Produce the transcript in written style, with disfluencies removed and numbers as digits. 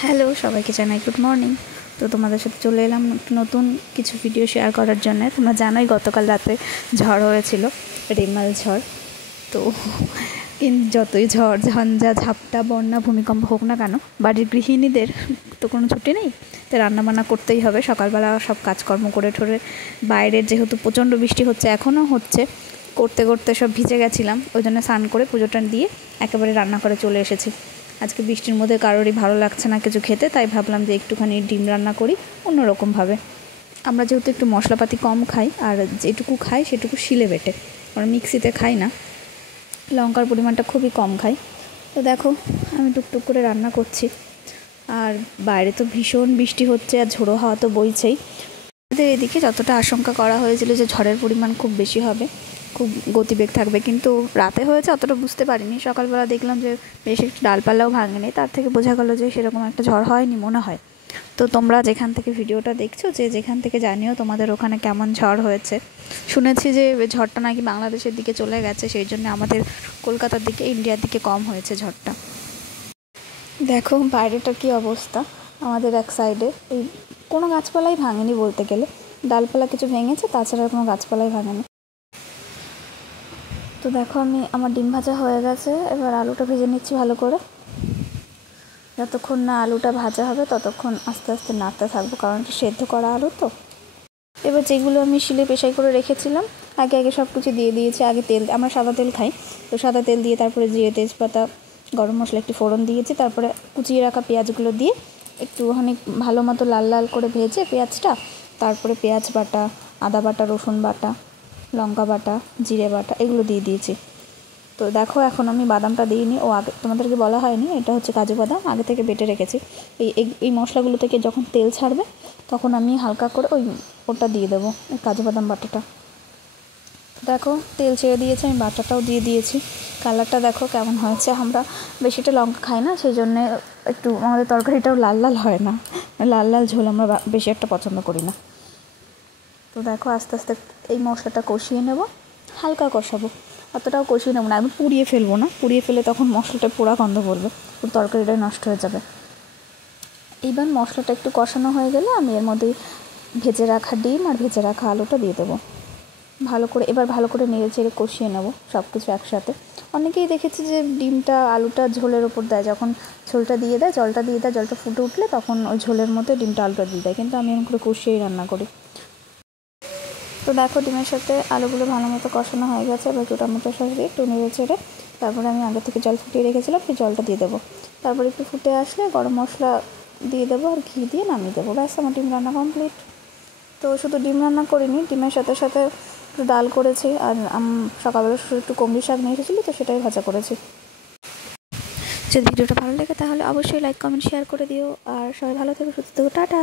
Hello, সবাইকে জানাই good morning. তো তোমাদের সাথে চলে এলাম নতুন কিছু ভিডিও শেয়ার করার জন্য। তোমরা জানোই গতকাল রাতে ঝড় হয়েছিল, রেমাল ঝড়। তো কিন্তু যতই ঝড় ঝঞ্ঝা ঝাপটা বন্যা ভূমিকম্প হোক না কেন, বাড়ির গৃহিণীদের তো কোনো ছুটি নেই। তো রান্নাবান্না করতেই হবে। সকালবেলা সব কাজকর্ম করে ঠোরে বাইরের যেহেতু প্রচণ্ড বৃষ্টি হচ্ছে, এখনও হচ্ছে, করতে করতে সব ভিজে গেছিলাম। ওই জন্য স্নান করে পুজোটা দিয়ে একেবারে রান্না করে চলে এসেছি। আজকে বৃষ্টির মধ্যে কারোরই ভালো লাগছে না কিছু খেতে, তাই ভাবলাম যে একটুখানি ডিম রান্না করি অন্যরকমভাবে। আমরা যেহেতু একটু মশলাপাতি কম খাই, আর যেটুকু খাই সেটুকু শিলে বেটে, আমরা মিক্সিতে খাই না, লঙ্কার পরিমাণটা খুবই কম খাই। তো দেখো আমি টুকটুক করে রান্না করছি। আর বাইরে তো ভীষণ বৃষ্টি হচ্ছে, আর ঝোড়ো হাওয়া তো বইছেই। আমাদের এদিকে যতটা আশঙ্কা করা হয়েছিল যে ঝড়ের পরিমাণ খুব বেশি হবে, খুব গতিবেগ থাকবে, কিন্তু রাতে হয়েছে অতটা বুঝতে পারিনি। সকালবেলা দেখলাম যে বেশ একটু ডালপালাও ভাঙেনি, তার থেকে বোঝা গেল যে সেরকম একটা ঝড় হয়নি মনে হয়। তো তোমরা যেখান থেকে ভিডিওটা দেখছো, যে যেখান থেকে জানিও তোমাদের ওখানে কেমন ঝড় হয়েছে। শুনেছি যে ঝড়টা নাকি বাংলাদেশের দিকে চলে গেছে, সেই জন্য আমাদের কলকাতার দিকে, ইন্ডিয়ার দিকে কম হয়েছে ঝড়টা। দেখো বাইরেটা কি অবস্থা। আমাদের এক সাইডে এই কোনো গাছপালাই ভাঙেনি বলতে গেলে, ডালপালা কিছু ভেঙেছে, তাছাড়া কোনো গাছপালাই ভাঙেনি। তো দেখো আমার ডিম ভাজা হয়ে গেছে, এবার আলুটা ভেজে নিচ্ছি ভালো করে। যতক্ষণ না আলুটা ভাজা হবে ততক্ষণ আস্তে আস্তে নাড়তে থাকবো, কারণ এটা সেদ্ধ করা আলু তো। এবার যেগুলো আমি শিলে পেশাই করে রেখেছিলাম, আগে আগে সব কিছু দিয়ে দিয়েছি। আগে তেল, আমরা সাদা তেল খাই, তো সাদা তেল দিয়ে তারপরে জিরে তেজপাতা গরম মশলা একটু ফোড়ন দিয়েছি। তারপরে কুচিয়ে রাখা পেঁয়াজগুলো দিয়ে একটুখানি ভালো মতো লাল লাল করে ভেজে পেঁয়াজটা, তারপরে পেঁয়াজ বাটা, আদা বাটা, রসুন বাটা, লঙ্কা বাটা, জিরে বাটা এগুলো দিয়ে দিয়েছি। তো দেখো এখন আমি বাদামটা দিইনি, ও আগে তোমাদেরকে বলা হয়নি, এটা হচ্ছে কাজু বাদাম, আগে থেকে বেটে রেখেছি। এই মশলাগুলো থেকে যখন তেল ছাড়বে তখন আমি হালকা করে ওটা দিয়ে দেবো, এই কাজু বাদাম বাটাটা। দেখো তেল ছেড়ে দিয়েছে, আমি বাটাটাও দিয়ে দিয়েছি। কালারটা দেখো কেমন হয়েছে। আমরা বেশিটা লঙ্কা খাই না, সেই জন্যে একটু আমাদের তরকারিটাও লাল লাল হয় না, লাল লাল ঝোল আমরা বেশি একটা পছন্দ করি না। তো দেখো আস্তে আস্তে এই মশলাটা কষিয়ে নেব, হালকা কষাবো, অতটাও কষিয়ে নেবো না, আমি পুড়িয়ে ফেলবো না, পুড়িয়ে ফেলে তখন মশলাটা পোড়া গন্ধ বলবে, তরকারিটা নষ্ট হয়ে যাবে। এইবার মশলাটা একটু কষানো হয়ে গেলে আমি এর মধ্যে ভেজে রাখা ডিম আর ভেজে রাখা আলুটা দিয়ে দেবো। এবার ভালো করে নেড়ে চেড়ে কষিয়ে নেবো সব কিছু একসাথে। অনেকেই দেখেছি যে ডিমটা আলুটা ঝোলের ওপর দেয়, যখন ঝোলটা দিয়ে দেয়, জলটা দিয়ে দেয়, জলটা ফুটে উঠলে তখন ওই ঝোলের মধ্যে ডিমটা আলুটা দিয়ে দেয়, কিন্তু আমি এরকম করে কষিয়েই রান্না করি। তো দেখো ডিমের সাথে আলুগুলো ভালো মতো কষানো হয়ে গেছে। এবার টমেটো সস দিয়ে একটু নেড়ে চেড়ে তারপরে আমি আগে থেকে জল ফুটিয়ে রেখেছিলাম, সেই জলটা দিয়ে দেবো। তারপরে একটু ফুটে আসলে গরম মশলা দিয়ে দেবো আর ঘি দিয়ে নামিয়ে দেবো, ব্যাস আমার ডিম রান্না কমপ্লিট। তো শুধু ডিম রান্না করিনি, ডিমের সাথে সাথে একটু ডাল করেছি, আর সকালবেলা শুধু একটু কুমড়ি শাক নিয়ে এসেছিলো, তো সেটাই ভাজা করেছি। যদি ভিডিওটা ভালো লাগে তাহলে অবশ্যই লাইক কমেন্ট শেয়ার করে দিও, আর সবাই ভালো থেকো, সুস্থ থেকো, টাটা।